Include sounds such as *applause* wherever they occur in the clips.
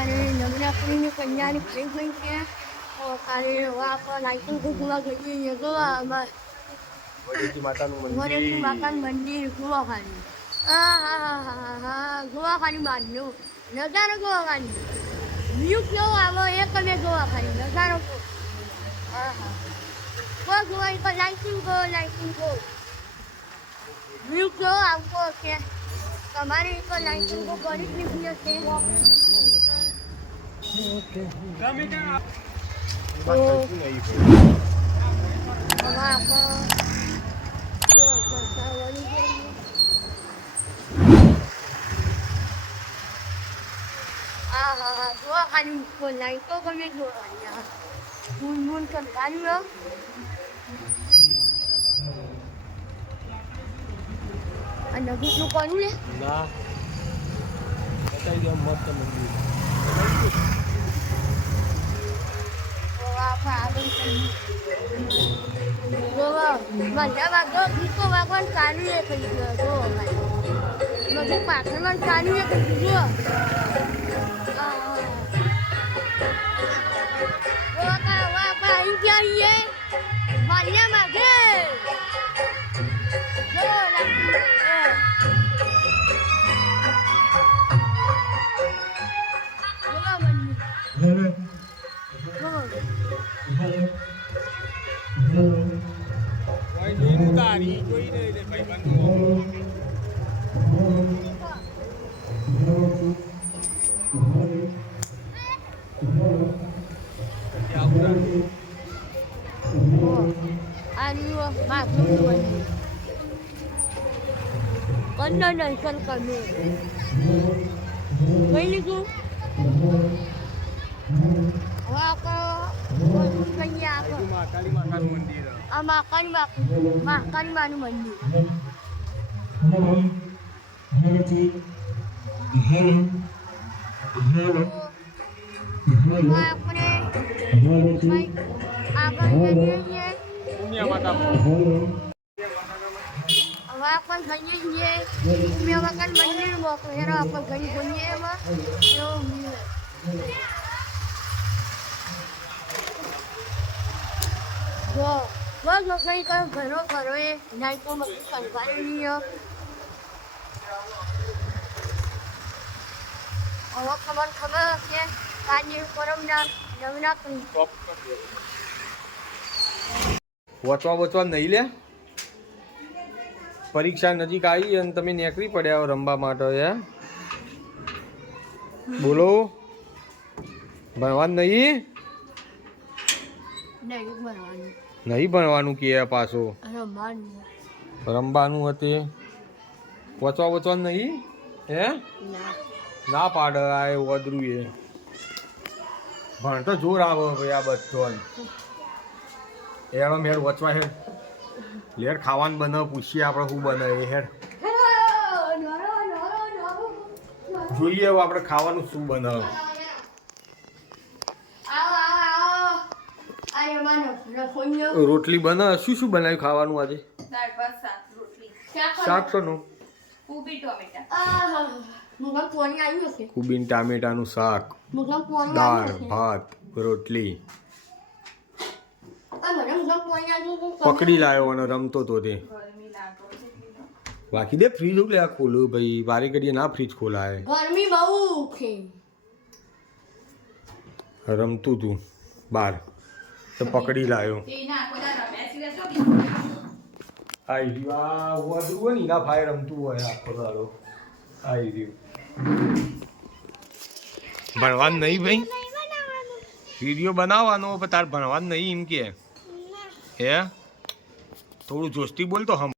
કાલે નવરાત્રિની કન્યાની થઈ ગઈ છે. તો કાલે આપણે લાઇટિંગ કુકવા ગઈ ગોવા અમારે વડેજી માતાનું મંદિર. ગોવા ખાલી હા હા હા હા ગોવા ખાલી બાંધ્યો. નજારો ગોવા ખાલી વ્યૂ કેવો આવો એ તમે ગોવા ખાલી નજારો કો હા હા. ગો ગોવા પર લાઇટિંગ ગો લાઇટિંગ ગો વ્યૂ કેવો આવતો છે તમારે એક લાઇટિંગ ગો કરી લીધી હશે. ખાલી મૂકો લાઈટો ગમે જો ખાલી હા મૂન મૂન કંટાળ્યું આ નગુનું કોનું લે ના બતાવી દો મસ્ત મંદિર તો આપણે આગળ જઈએ જો મજા વાગો ગીતો વાગવાનું ચાલુ એ થઈ ગયો બધું પાછળમાં ચાલુ એ થઈ ગયું જો જો કા વા બા અહીં ગયા છીએ Kanda no, kami. Ini tu. Waka, wasu kanya apa? માં કાળી માતાનું મંદિર Ah, makan mak, makan mana mandi. Wah, aku ni, baik. Abang jadi ni. પુણ્ય માતા હવે આપણે છીએ. મેં વખત મંદિર મોકો હેરો આપણે ઘણી ગઈએ એમાં એવું મળે જો બસ મેં કંઈ કહ્યું ઘરો ઘરો એ નાઈકો મગી સંભાળી હવે ખબર ખબર હશે આજે પરમના નવના કંઈ વચવા વચવા નહીં લે? પરીક્ષા નજીક આવી અને તમે નીકળી પડ્યા રમવા માટે હે? બોલો. ભણવાનું નહીં? નહીં નહીં ભણવાનું કે પાછું? રમવાનું. હતે. વચવા વચવાનું નહીં? હે? ના. ના પાડે આ એ વધરું એ. ભણતો જોર આવે ભાઈ આ બધો એનો મેળ વચવા હેડ. લેર ખાવાનું બનાવ પૂછીએ આપણે શું બનાવે હેડ. જોઈએ હવે આપણે ખાવાનું શું બનાવ. આવો આવો આવો આ એમાંનો રસોઈયો રોટલી. બને શું શું બનાવ્યું ખાવાનું આજે આવ્યું હશે? કુબીન ટામેટાનું શાક દાળ ભાત રોટલી. પકડી લાવ્યો અને રમતો તો તે. બાકી દે ફ્રીજ ઉગલે આ ખોલું ભાઈ. વારે ઘડીએ ના ફ્રીજ ખોલાય. ગરમી બહુ છે. રમતું તું. બાર. તો પકડી લાવ્યો? આઈ રહ્યું. આ વધુ હોય ને એના ભાઈ રમતું હોય આખો દાડો. આઈ રહ્યું. ભણવાનું નહીં ભાઈ? વીડિયો બનાવવાનો પણ તાર ભણવાનું નહીં એમ કે. હે? થોડું જોસ્તી બોલ તો હમ.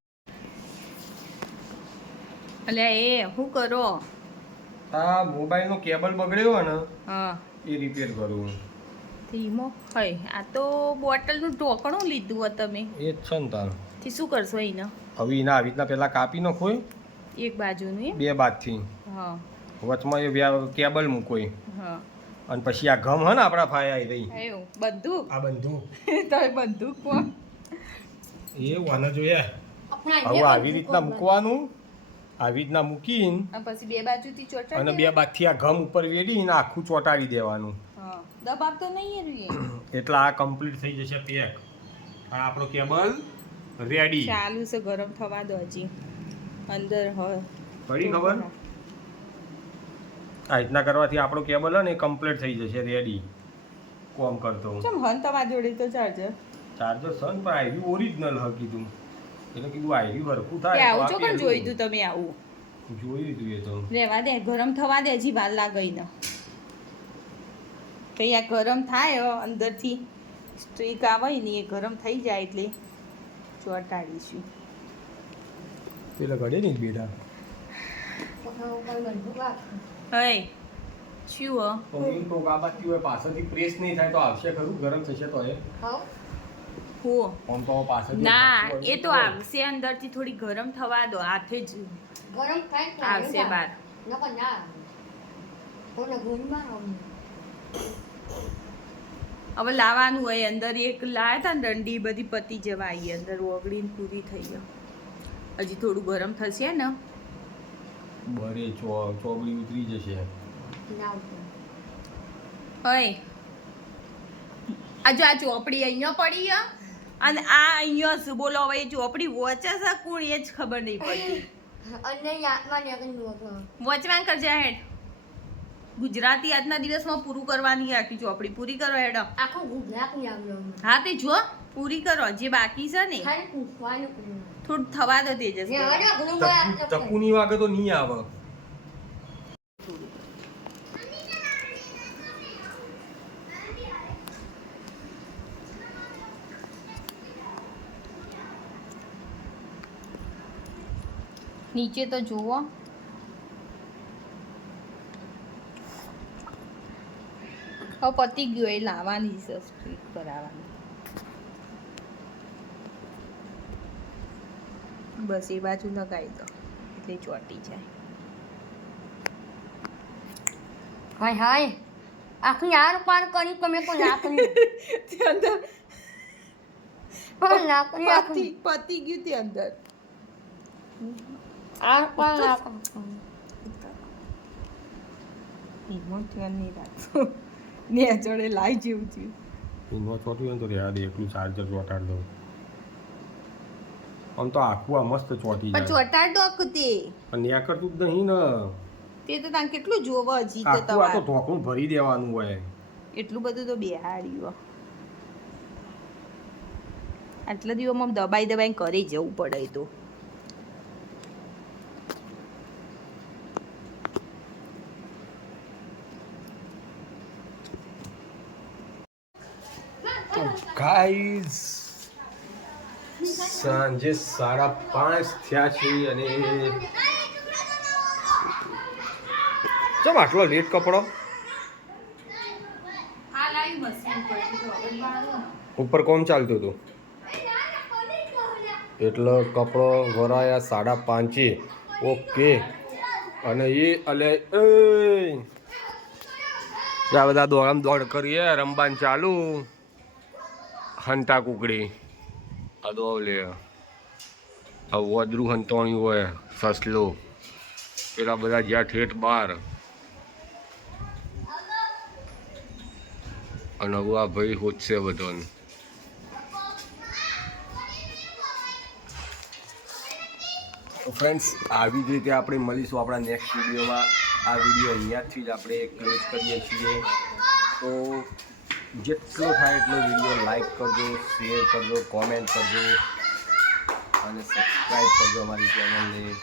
અલે એ શું કરો? આ મોબાઈલનો કેબલ બગડ્યો ને હા. એ રિપેર કરું ધીમો હોય આ તો બોટલનું ઢોકણું લીધું હતું તમે. એ જ છે ને તાર. થી શું કરશો એને? હવે એના આવી રીતના પેલા કાપી નાખો એક બાજુનું બે બાજથી. હા. વચમાં એ કેબલ મૂકો હા. અને પછી આ ગમ હે ને આપણા ફાય *laughs* આવી રહી. બંદૂક આ બંદૂક તો બંદૂક કોણ? એ વાના જોયા? હવે આવી રીતના મૂકવાનું? આવી રીતના મૂકીને પછી બે બાજુથી ચોટાડી અને બે બાજુથી આ ઘમ ઉપર વેડીને આખું ચોંટાડી દેવાનું. હા. દબાવ તો નહીં *clears throat* એટલે આ કમ્પ્લીટ થઈ જશે પેક. અને આપણો કેબલ રેડી ચાલુ છે ગરમ થવા દો હજી. અંદર હોય. પડી ખબર? આ રીતના કરવાથી આપણો કેબલ ને કમ્પ્લીટ થઈ જશે રેડી કોમ કરતો ચમ હન તમારી જોડે તો ચાર્જર ચાર્જર સન પણ આયરી ઓરિજિનલ હ કીધું. એટલે કીધું આયરી હરખું કે થાય આવું તો પહેલું. જોઈ તું તમે આવું. જોઈ લીધું એ તો. રેવા દે ગરમ થવા દે હજી વાર લાગઈ ન પછી આ ગરમ થાય અંદરથી. સ્ટ્રીક આવે ને એ ગરમ થઈ જાય એટલે ચોટાડીશું પેલા ઘડે નહીં બેટા હય. શું હો? મમ્મી તો આ બાજુ હોય પાછળથી પ્રેસ નહીં થાય તો આવશે ખરું? ગરમ થશે તો એ. હો. આમ તો પાછળથી ના એ તો આવશે અંદરથી થોડી ગરમ થવા દો હાથે જ. ગરમ થાય આવશે બાર. નકર ના. કોને ગુણમાં હવે લાવવાનું હોય અંદર એક લાયા હતા ને દંડી બધી પતી જવાય આવી અંદર ઓગળીને પૂરી થઈ ગયો હજી થોડું ગરમ થશે ને. બરે ચો ચોબડી ઉતરી જશે ઓય. આ જો આ ચોપડી અહીંયા પડી હે? અને આ અહીંયા શું બોલો હવે એ ચોપડી વોચે છે કોણ એ જ ખબર નહીં પડતી. વોચવાન કરજે હેડ. ગુજરાતી આજના દિવસમાં પૂરું કરવાની છે આખી ચોપડી. પૂરી કરો હેડ. આખું ગુજરાત ને આવ્યો હા તે જો. પૂરી કરો જે બાકી છે ને થોડું થવા દો તેજસ તકુની વાગે તો નહીં આવે. નીચે તો જુઓ. હવે પતી ગયો એ લાવવાની છે સ્ટ્રીટ કરાવવાની. બસ એ બાજુ લગાવી દો. એટલે ચોટી જાય. હાય હાય. આખી આર પાર કરી તમે કોઈ નાખની *laughs* તે અંદર. પણ પતી આખી. પતી ગયું તે અંદર. આર પાર નહીં ને જોડે લાઈ જેવું થયું. ઈનો ચોટ્યું હોય તો દે એકલું ચાર્જર ચોટાડ દઉં. આમ તો આખું આ મસ્ત ચોટી પણ જાય. ચોટાડ દો કે તે પણ ન્યા કરતું જ નહીં ને. તે તો તાન કેટલું જોવો હજી તો આખું આ તો તમારે. ઢોકણું ભરી દેવાનું હોય. એટલું બધું તો બેહાડ્યું આટલા દિવસમાં દબાઈ દબાઈ કરી જવું પડે તો ગાઈઝ સાંજે સાડા પાંચ થયા છે અને ચમ આટલો લેટ કપડો? ઉપર કોમ ચાલતું હતું? એટલે કપડો વરાયા સાડા પાંચે. ઓકે અને એ અલે આ બધા દોડમ દોડ કરીએ રમબાન ચાલુ. હંતા કુકડી આ દો લે આ વદરું હંતોણી હોય સસલો પેલા બધા જ્યાં ઠેઠ બાર અને હવે આ ભાઈ હોચશે બધાને તો ફ્રેન્ડ્સ આવી જ રીતે આપણે મળીશું આપણા નેક્સ્ટ વિડીયોમાં આ વીડિયો અહીંયાથી જ આપણે ક્લોઝ કરીએ છીએ તો જેટલો થાય એટલો વીડિયો લાઈક કરજો શેર કરજો કોમેન્ટ કરજો અને સબસ્ક્રાઈબ કરજો અમારી ચેનલને